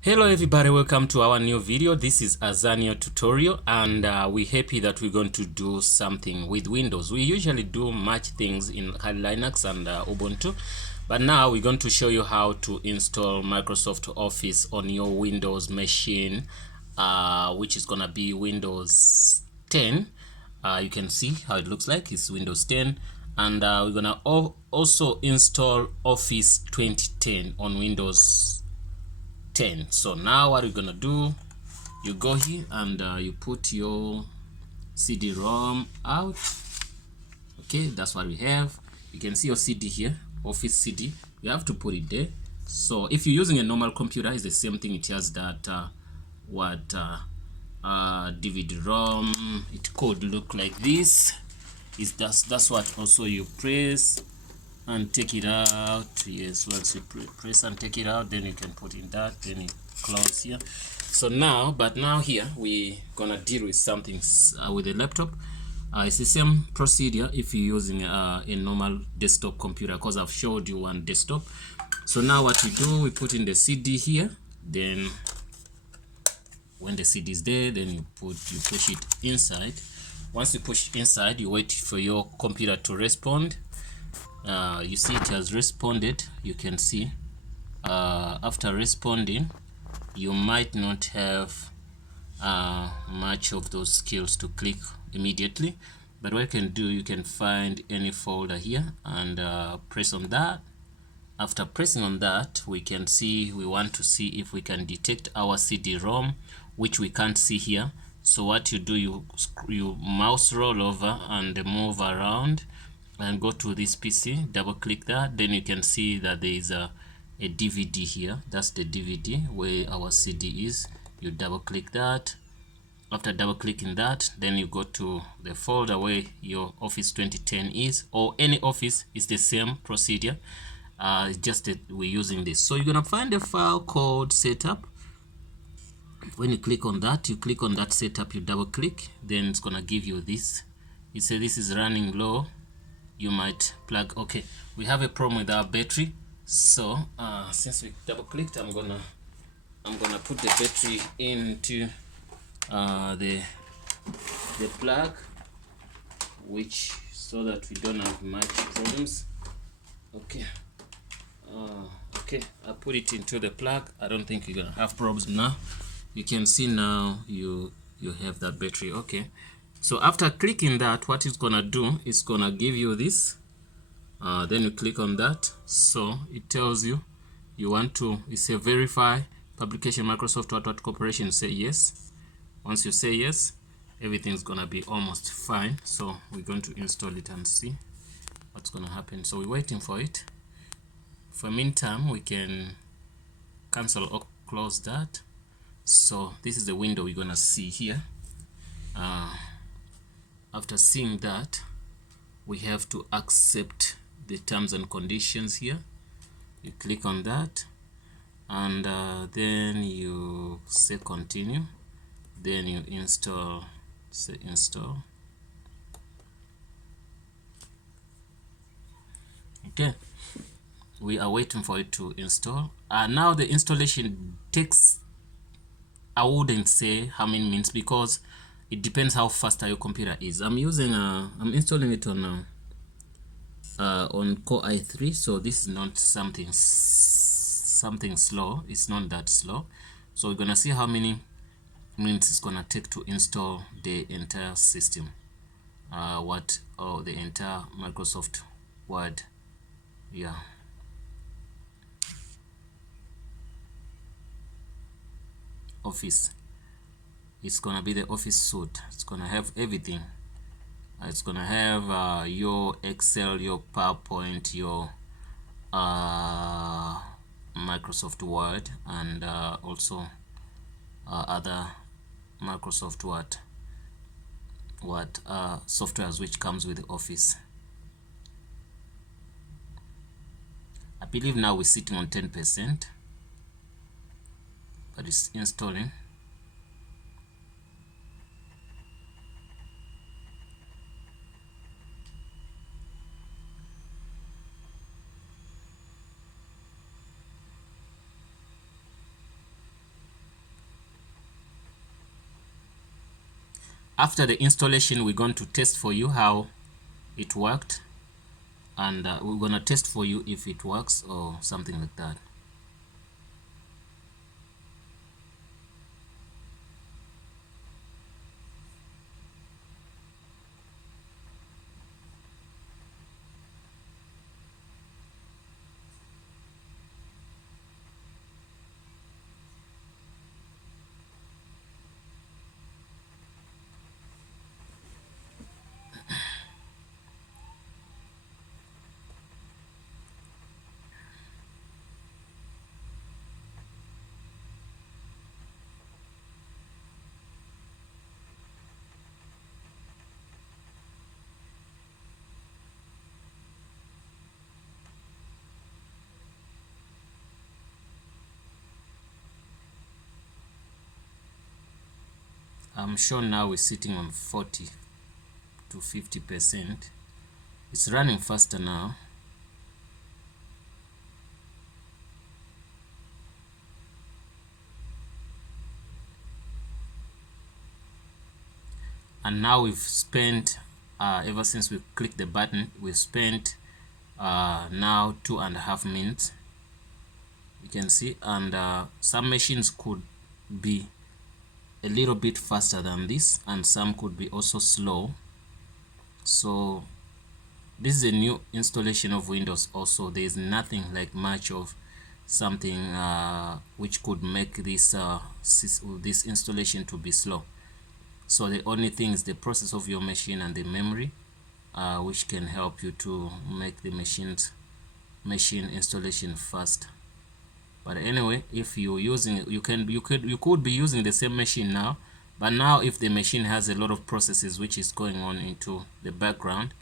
Hello everybody, welcome to our new video. This is Azania tutorial, and we're happy that we're going to do something with Windows. We usually do much things in Linux and Ubuntu, but now we're going to show you how to install Microsoft Office on your Windows machine, which is gonna be Windows 10. You can see how it looks like. It's Windows 10, and we're gonna also install Office 2010 on Windows 10. So now what we're gonna do, you go here and you put your CD-ROM out. Okay, that's what we have. You can see your CD here, Office CD. You have to put it there. So if you're using a normal computer, it's the same thing. It has that DVD-ROM. It could look like this. That's what also you press and take it out. Yes, once you press and take it out, then you can put in that, then you close here. So now, but now here we're gonna deal with something with a laptop. It's the same procedure if you're using a normal desktop computer, because I've showed you one desktop. So now what we do, we put in the CD here, then when the CD is there, then you push it inside. Once you push inside, you wait for your computer to respond. You see it has responded. You can see after responding, you might not have much of those skills to click immediately, but what you can do, you can find any folder here and press on that. After pressing on that, we can see, we want to see if we can detect our CD-ROM, which we can't see here. So what you do, you mouse roll over and move around and go to this PC, double click that, then you can see that there is a DVD here. That's the DVD where our CD is. You double click that. After double clicking that, then you go to the folder where your Office 2010 is, or any Office. Is the same procedure, it's just that we're using this. So you're gonna find a file called setup. When you click on that, you click on that setup, you double click, then it's gonna give you this. It says this is running low, you might plug. Okay, we have a problem with our battery, so since we double clicked, I'm gonna put the battery into the plug, which so that we don't have much problems. Okay, okay, I put it into the plug. I don't think you're gonna have problems now. You can see now you have that battery. Okay, so after clicking that, what it's gonna do is gonna give you this. Then you click on that. So it tells you want to, it says verify publication Microsoft what corporation. Say yes. Once you say yes, everything's gonna be almost fine. So we're going to install it and see what's gonna happen. So we're waiting for it. For meantime, we can cancel or close that. So this is the window we're gonna see here. After seeing that, we have to accept the terms and conditions here. You click on that, and then you say continue, then you install, say install. Okay, we are waiting for it to install. Now the installation takes, I wouldn't say how many minutes, because it depends how fast your computer is. I'm using I'm installing it on Core i3, so this is not something slow. It's not that slow. So we're gonna see how many minutes it's gonna take to install the entire system, the entire Microsoft Word. Yeah, Office. It's gonna be the Office suite. It's gonna have everything. It's gonna have your Excel, your PowerPoint, your Microsoft Word, and also other Microsoft softwares which comes with the Office. I believe now we're sitting on 10%, but it's installing. After the installation, we're going to test for you how it worked, and we're gonna test for you if it works or something like that. I'm sure now we're sitting on 40 to 50%. It's running faster now. And now we've spent ever since we clicked the button, we've spent now 2.5 minutes, you can see. And some machines could be a little bit faster than this, and some could be also slow. So this is a new installation of Windows. Also, there is nothing like much of something which could make this this installation to be slow. So the only thing is the process of your machine and the memory, which can help you to make the machine installation fast. But anyway, if you're using it, you could be using the same machine now, but now if the machine has a lot of processes which is going on into the background,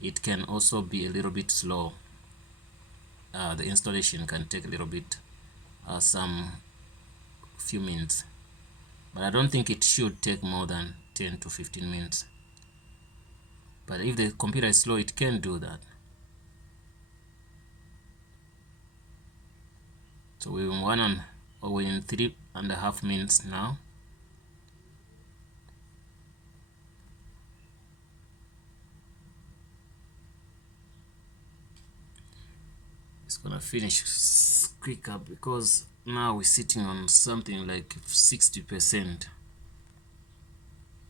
it can also be a little bit slow. The installation can take a little bit, some few minutes, but I don't think it should take more than 10 to 15 minutes. But if the computer is slow, it can do that. So we're in 3.5 minutes now. It's gonna finish quicker because now we're sitting on something like 60%.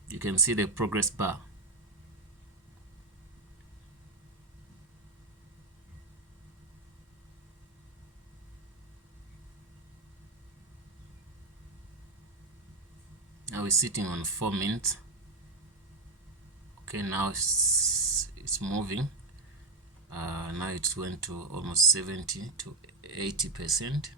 You can see the progress bar. Now we're sitting on 4 minutes. Okay, now it's moving. Now it went to almost 70 to 80%.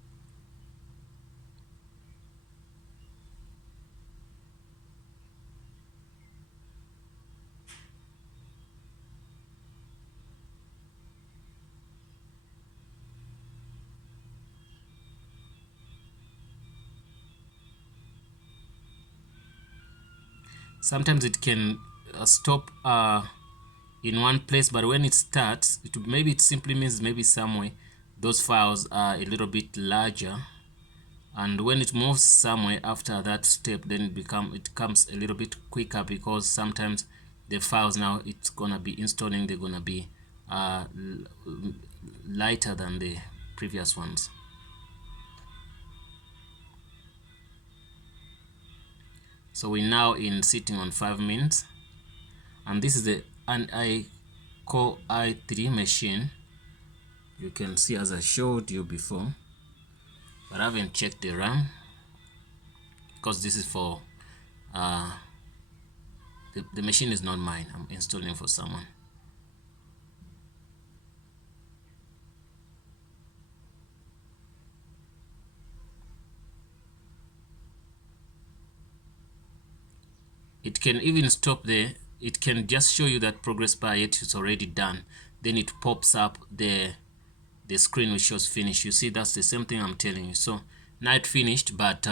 Sometimes it can stop in one place, but when it starts, maybe it simply means maybe somewhere those files are a little bit larger, and when it moves somewhere after that step, then it comes a little bit quicker, because sometimes the files now it's gonna be installing, they're gonna be lighter than the previous ones. So we're now sitting on 5 minutes, and this is the Core i3 machine. You can see, as I showed you before, but I haven't checked the RAM because this is for the machine is not mine. I'm installing for someone. It can even stop there. It can just show you that progress bar, yet it's already done. Then it pops up the screen which shows finish. You see, that's the same thing I'm telling you. So now it finished, but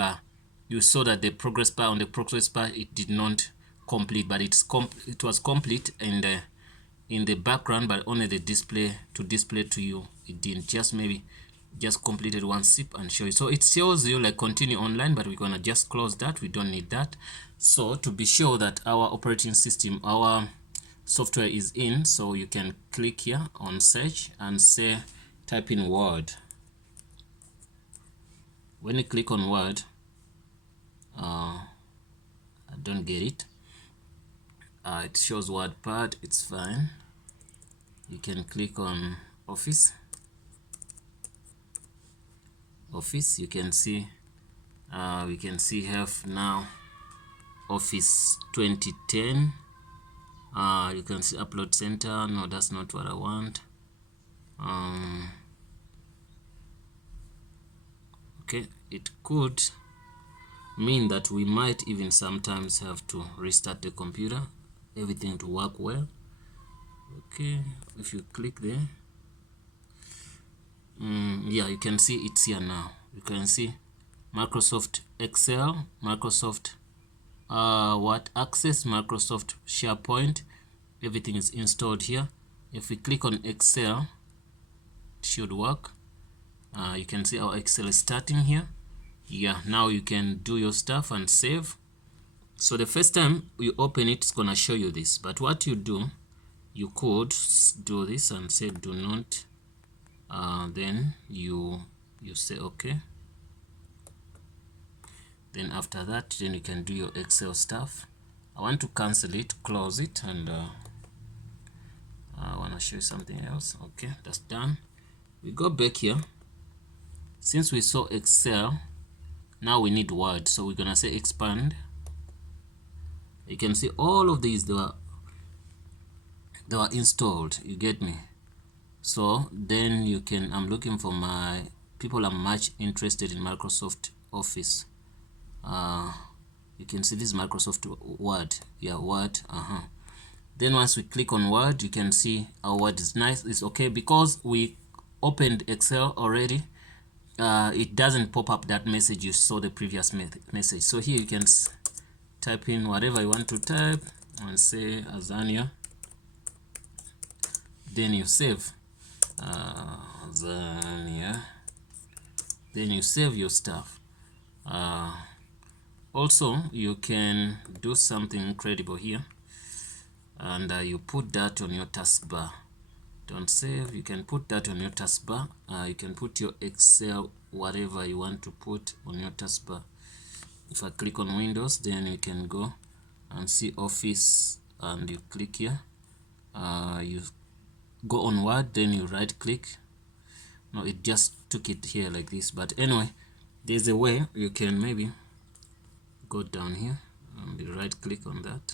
you saw that the progress bar, on the progress bar, it did not complete, but it was complete in the background, but only the display to you, it didn't. Just maybe just completed one sip and show you. So it shows you like continue online, but we're gonna just close that. We don't need that. So to be sure that our operating system, our software is in, so you can click here on search and say type in Word. When you click on Word, I don't get it. It shows WordPad, it's fine. You can click on Office. You can see we can see have now Office 2010. You can see Upload Center. No, that's not what I want. Okay, it could mean that we might even sometimes have to restart the computer, everything to work well. Okay, if you click there, yeah, you can see it's here now. You can see Microsoft Excel, Microsoft what Access, Microsoft SharePoint, everything is installed here. If we click on Excel, it should work. You can see our Excel is starting here. Yeah, now you can do your stuff and save. So the first time you open it, it's gonna show you this, but what you do, you could do this and say do not, then you say okay. Then after that, then you can do your Excel stuff. I want to cancel it, close it, and I want to show you something else. Okay, that's done. We go back here. Since we saw Excel, now we need Word, so we're gonna say expand. You can see all of these, they were installed, you get me? So then you can, I'm looking for my people are much interested in Microsoft Office. You can see this Microsoft Word. Yeah, Word. Then once we click on Word, you can see our Word is nice. It's okay because we opened Excel already. It doesn't pop up that message you saw the previous message. So here you can type in whatever you want to type and say Azania. Then you save Azania. Then you save your stuff. Also, you can do something incredible here, and you put that on your taskbar. Don't save, you can put that on your taskbar. You can put your Excel, whatever you want to put on your taskbar. If I click on Windows, then you can go and see Office, and you click here. You go on Word, then you right click. No, it just took it here like this, but anyway, there's a way you can maybe go down here and you right click on that.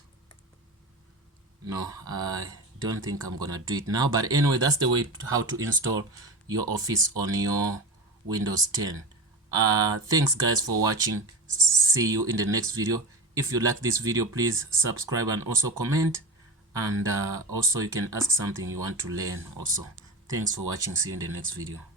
No, I don't think I'm gonna do it now, but anyway, that's the way how to install your Office on your Windows 10. Thanks guys for watching. See you in the next video. If you like this video, please subscribe and also comment, and also you can ask something you want to learn also. Thanks for watching. See you in the next video.